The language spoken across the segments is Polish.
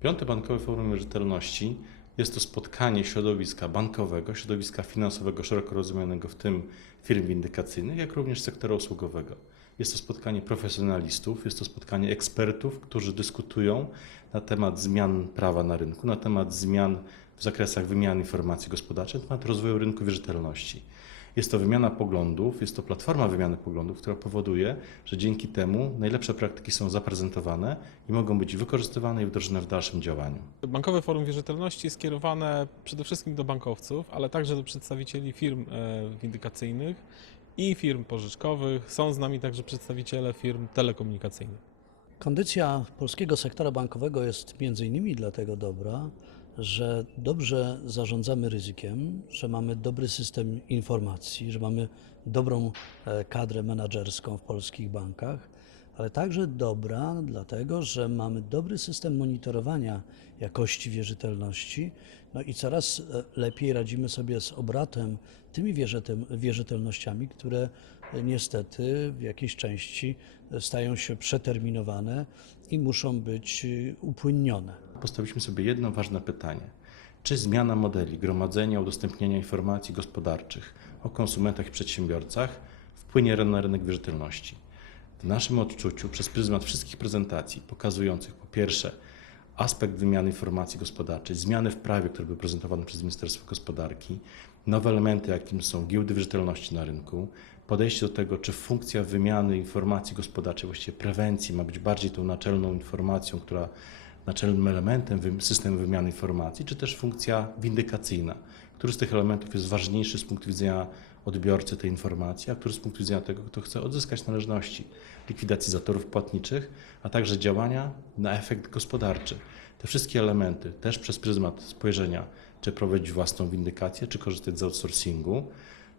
Piąte Bankowe Forum Wierzytelności jest to spotkanie środowiska bankowego, środowiska finansowego szeroko rozumianego, w tym firm windykacyjnych, jak również sektora usługowego. Jest to spotkanie profesjonalistów, jest to spotkanie ekspertów, którzy dyskutują na temat zmian prawa na rynku, na temat zmian w zakresach wymiany informacji gospodarczej, na temat rozwoju rynku wierzytelności. Jest to wymiana poglądów, jest to platforma wymiany poglądów, która powoduje, że dzięki temu najlepsze praktyki są zaprezentowane i mogą być wykorzystywane i wdrożone w dalszym działaniu. Bankowe Forum Wierzytelności jest skierowane przede wszystkim do bankowców, ale także do przedstawicieli firm e, windykacyjnych i firm pożyczkowych. Są z nami także przedstawiciele firm telekomunikacyjnych. Kondycja polskiego sektora bankowego jest między innymi dlatego dobra, że dobrze zarządzamy ryzykiem, że mamy dobry system informacji, że mamy dobrą e, kadrę menedżerską w polskich bankach, ale także dobra dlatego, że mamy dobry system monitorowania jakości wierzytelności, no i coraz e, lepiej radzimy sobie z obrotem tymi wierzytel- wierzytelnościami, które e, niestety w jakiejś części stają się przeterminowane i muszą być upłynnione. Postawiliśmy sobie jedno ważne pytanie. Czy zmiana modeli gromadzenia, udostępniania informacji gospodarczych o konsumentach i przedsiębiorcach wpłynie na rynek wierzytelności? W naszym odczuciu, przez pryzmat wszystkich prezentacji pokazujących po pierwsze aspekt wymiany informacji gospodarczej, zmiany w prawie, które były prezentowane przez Ministerstwo Gospodarki, nowe elementy, jakim są giełdy wierzytelności na rynku, podejście do tego, czy funkcja wymiany informacji gospodarczej, właściwie prewencji, ma być bardziej tą naczelną informacją, która naczelnym elementem systemu wymiany informacji, czy też funkcja windykacyjna. Który z tych elementów jest ważniejszy z punktu widzenia odbiorcy tej informacji, a który z punktu widzenia tego, kto chce odzyskać należności, likwidacji zatorów płatniczych, a także działania na efekt gospodarczy. Te wszystkie elementy, też przez pryzmat spojrzenia, czy prowadzić własną windykację, czy korzystać z outsourcingu,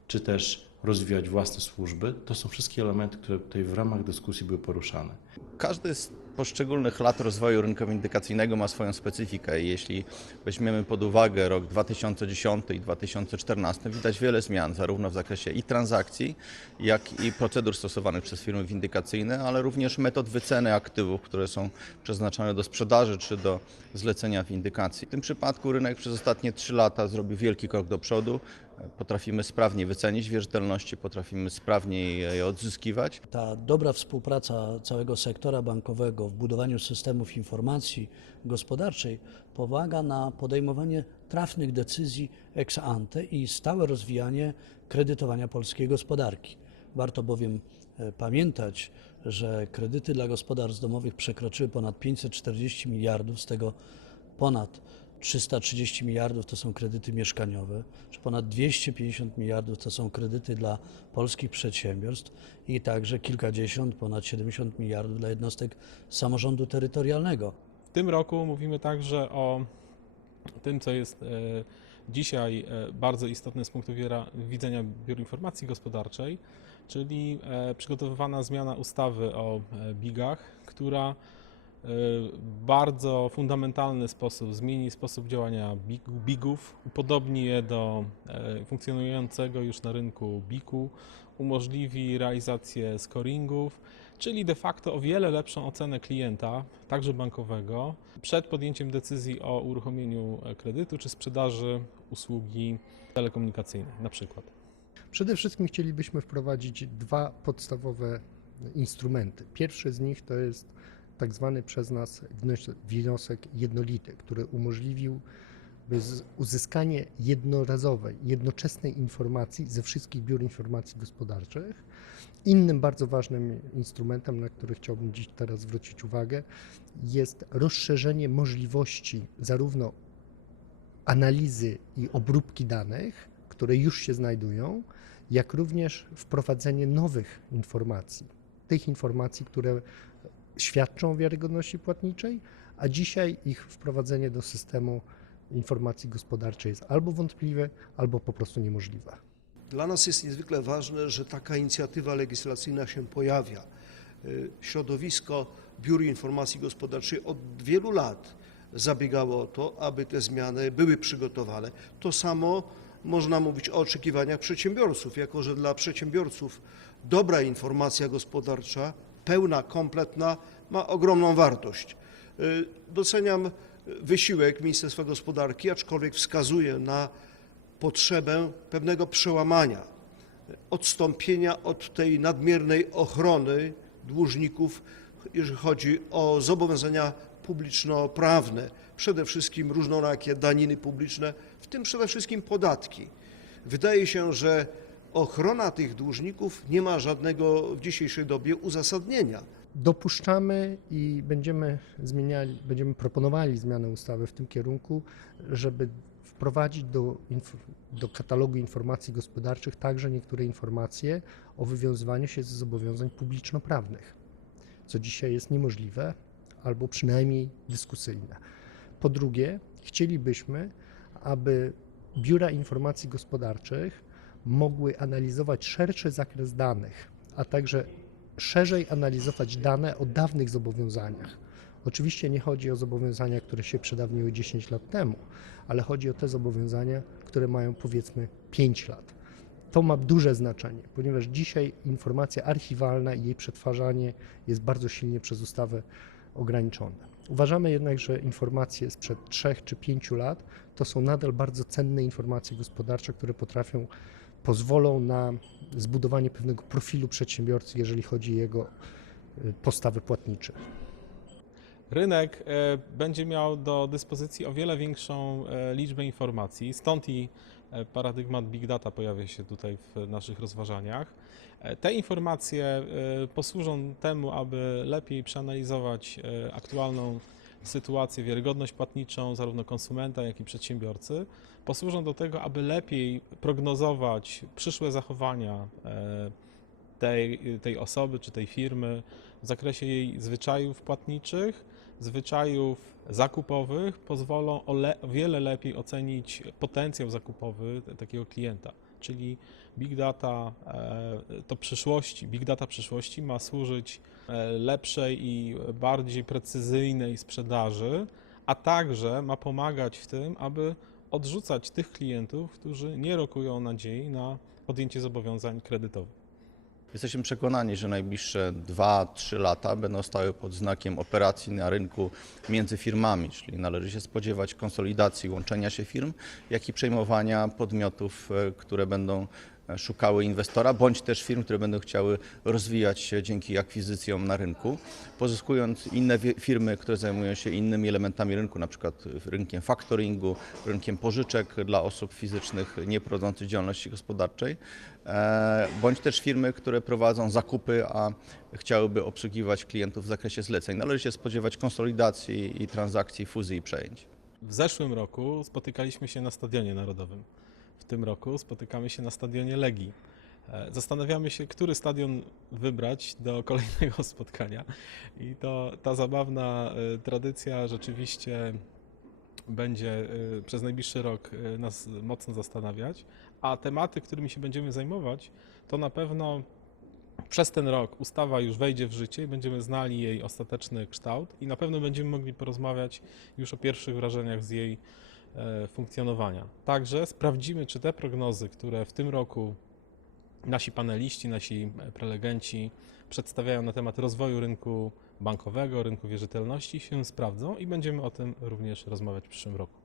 czy też rozwijać własne służby, to są wszystkie elementy, które tutaj w ramach dyskusji były poruszane. Każdy z poszczególnych lat rozwoju rynku windykacyjnego ma swoją specyfikę jeśli weźmiemy pod uwagę rok 2010 i 2014, widać wiele zmian, zarówno w zakresie i transakcji, jak i procedur stosowanych przez firmy windykacyjne, ale również metod wyceny aktywów, które są przeznaczone do sprzedaży czy do zlecenia windykacji. W tym przypadku rynek przez ostatnie 3 lata zrobił wielki krok do przodu. Potrafimy sprawnie wycenić wierzytelności, potrafimy sprawnie je odzyskiwać. Ta dobra współpraca całego sektora bankowego w budowaniu systemów informacji gospodarczej pomaga na podejmowanie trafnych decyzji ex ante i stałe rozwijanie kredytowania polskiej gospodarki. Warto bowiem e, pamiętać, że kredyty dla gospodarstw domowych przekroczyły ponad 540 miliardów, z tego ponad 330 miliardów to są kredyty mieszkaniowe, że ponad 250 miliardów to są kredyty dla polskich przedsiębiorstw i także kilkadziesiąt, ponad 70 miliardów dla jednostek samorządu terytorialnego. W tym roku mówimy także o tym, co jest e, dzisiaj e, bardzo istotne z punktu widzenia Biura Informacji Gospodarczej, czyli e, przygotowywana zmiana ustawy o BIG-ach, która bardzo fundamentalny sposób zmieni sposób działania big- BIG-ów, upodobni je do e, funkcjonującego już na rynku BIK-u, umożliwi realizację scoringów, czyli de facto o wiele lepszą ocenę klienta, także bankowego, przed podjęciem decyzji o uruchomieniu kredytu czy sprzedaży usługi telekomunikacyjnej na przykład. Przede wszystkim chcielibyśmy wprowadzić dwa podstawowe instrumenty. Pierwszy z nich to jest tak zwany przez nas wnios- wniosek jednolity, który umożliwiłby z- uzyskanie jednorazowej, jednoczesnej informacji ze wszystkich biur informacji gospodarczych. Innym bardzo ważnym instrumentem, na który chciałbym dziś teraz zwrócić uwagę, jest rozszerzenie możliwości zarówno analizy i obróbki danych, które już się znajdują, jak również wprowadzenie nowych informacji. Tych informacji, które świadczą o wiarygodności płatniczej, a dzisiaj ich wprowadzenie do systemu informacji gospodarczej jest albo wątpliwe, albo po prostu niemożliwe. Dla nas jest niezwykle ważne, że taka inicjatywa legislacyjna się pojawia. Y, Środowisko Biur Informacji Gospodarczej od wielu lat zabiegało o to, aby te zmiany były przygotowane. To samo można mówić o oczekiwaniach przedsiębiorców, jako że dla przedsiębiorców dobra informacja gospodarcza, pełna, kompletna, ma ogromną wartość. Y, Doceniam wysiłek Ministerstwa Gospodarki, aczkolwiek wskazuje na potrzebę pewnego przełamania, odstąpienia od tej nadmiernej ochrony dłużników, jeżeli chodzi o zobowiązania publiczno-prawne, przede wszystkim różnorakie daniny publiczne, w tym przede wszystkim podatki. Wydaje się, że ochrona tych dłużników nie ma żadnego w dzisiejszej dobie uzasadnienia. Dopuszczamy i będziemy zmieniali, będziemy proponowali zmianę ustawy w tym kierunku, żeby wprowadzić do, do katalogu informacji gospodarczych także niektóre informacje o wywiązywaniu się ze zobowiązań publiczno-prawnych, co dzisiaj jest niemożliwe albo przynajmniej dyskusyjne. Po drugie, chcielibyśmy, aby biura informacji gospodarczych mogły analizować szerszy zakres danych, a także szerzej analizować dane o dawnych zobowiązaniach. Oczywiście nie chodzi o zobowiązania, które się przedawniły 10 lat temu, ale chodzi o te zobowiązania, które mają powiedzmy 5 lat. To ma duże znaczenie, ponieważ dzisiaj informacja archiwalna i jej przetwarzanie jest bardzo silnie przez ustawę ograniczone. Uważamy jednak, że informacje sprzed 3 czy 5 lat to są nadal bardzo cenne informacje gospodarcze, które potrafią pozwolą na zbudowanie pewnego profilu przedsiębiorcy, jeżeli chodzi o jego y, postawy płatnicze. Rynek e, będzie miał do dyspozycji o wiele większą e, liczbę informacji, stąd i e, paradygmat big data pojawia się tutaj w naszych rozważaniach. Te informacje posłużą temu, aby lepiej przeanalizować aktualną sytuację, wiarygodność płatniczą zarówno konsumenta, jak i przedsiębiorcy. Posłużą do tego, aby lepiej prognozować przyszłe zachowania e, tej, tej osoby czy tej firmy w zakresie jej zwyczajów płatniczych, zwyczajów zakupowych, pozwolą o, le, wiele lepiej ocenić potencjał zakupowy takiego klienta. Czyli big data e, to przyszłości, big data przyszłości ma służyć e, lepszej i bardziej precyzyjnej sprzedaży, a także ma pomagać w tym, aby odrzucać tych klientów, którzy nie rokują nadziei na podjęcie zobowiązań kredytowych. Jesteśmy przekonani, że najbliższe 2-3 lata będą stały pod znakiem operacji na rynku między firmami, czyli należy się spodziewać konsolidacji, łączenia się firm, jak i przejmowania podmiotów, e, które będą szukały inwestora, bądź też firm, które będą chciały rozwijać się dzięki akwizycjom na rynku, pozyskując inne firmy, które zajmują się innymi elementami rynku, na przykład rynkiem faktoringu, rynkiem pożyczek dla osób fizycznych nieprowadzących działalności gospodarczej, e, bądź też firmy, które prowadzą zakupy, a chciałyby obsługiwać klientów w zakresie zleceń. Należy się spodziewać konsolidacji i transakcji, fuzji i przejęć. W zeszłym roku spotykaliśmy się na Stadionie Narodowym. W tym roku spotykamy się na Stadionie Legii. E, Zastanawiamy się, który stadion wybrać do kolejnego spotkania. I to ta zabawna e, tradycja rzeczywiście będzie e, przez najbliższy rok nas mocno zastanawiać. A tematy, którymi się będziemy zajmować, to na pewno przez ten rok ustawa już wejdzie w życie i będziemy znali jej ostateczny kształt i na pewno będziemy mogli porozmawiać już o pierwszych wrażeniach z jej funkcjonowania. Także sprawdzimy, czy te prognozy, które w tym roku nasi paneliści, nasi e, prelegenci przedstawiają na temat rozwoju rynku bankowego, rynku wierzytelności się sprawdzą i będziemy o tym również rozmawiać w przyszłym roku.